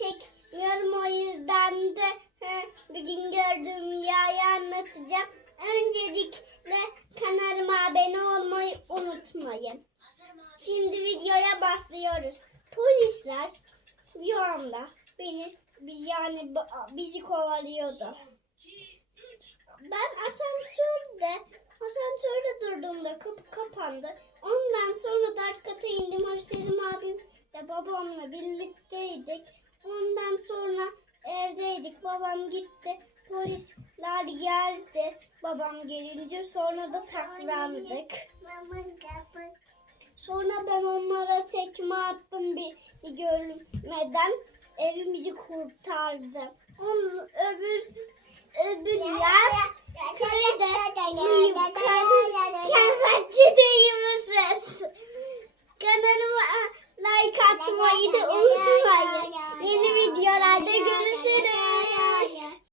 çekmiyorum o yüzden de bugün gördüğüm rüyayı anlatacağım. Öncelikle kanalıma abone olmayı unutmayın. Şimdi videoya başlıyoruz. Polisler bir anda beni yani bizi kovalıyordu. Ben asansörde asansörde durduğumda kapı kapandı. Ondan sonra da kata indim. Hariserim abim ve babamla birlikteydik. Ondan sonra evdeydik. Babam gitti. Polisler geldi. Babam gelince sonra da saklandık. Sonra ben onlara tekme attım bir, görmeden evimizi kurtardı. Onun öbür öbür yer köyde Kefetçedeymişiz. Kanalıma like atmayı da unutmayın.